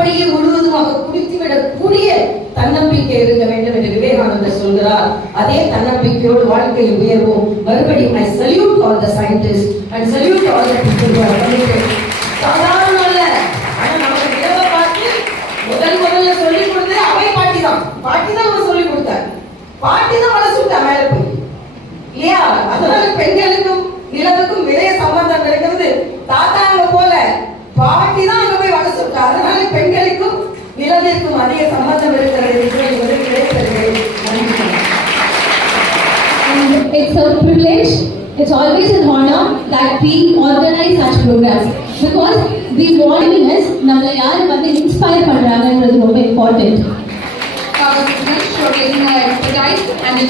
அப்படியே முழுவதுமாக குடித்துவிடக்கூடிய தன்னம்பிக்கை இருக்க வேண்டும் என்று விவேகானந்தர் சொல்கிறார். அதே தன்னம்பிக்கையோடு வாழ்க்கையில் உயர்வோம். மறுபடியும் I salute all the scientists and salute all the people who are committed. சாதாரண அல்ல. ஆனா நமக்கு நிலவை பார்த்து முதல்ல சொல்லிக் கொடுத்தது அவை பாட்டி தான் நம்ம சொல்லிக் கொடுத்தார். பாட்டி தான் வளர்ச்சுட்டா மேல போய் இல்லையா? அதனால பெண்களுக்கும் நிலவுக்கும் நிறைய சம்பந்தம் இருக்கிறது. தாத்தாங்க போல பாட்டி தான் அங்க போய் வளர்ச்சுட்டா. அதனால பெண்களுக்கும் நிலவிற்கும் அதிக சம்பந்தம் இருக்கிறது. It's a privilege. It's always an honor that we organize such programs because we want us நம்மள யாரு வந்து இன்ஸ்பயர் பண்றாங்கன்றது ரொம்ப important. Showcasing our expertise and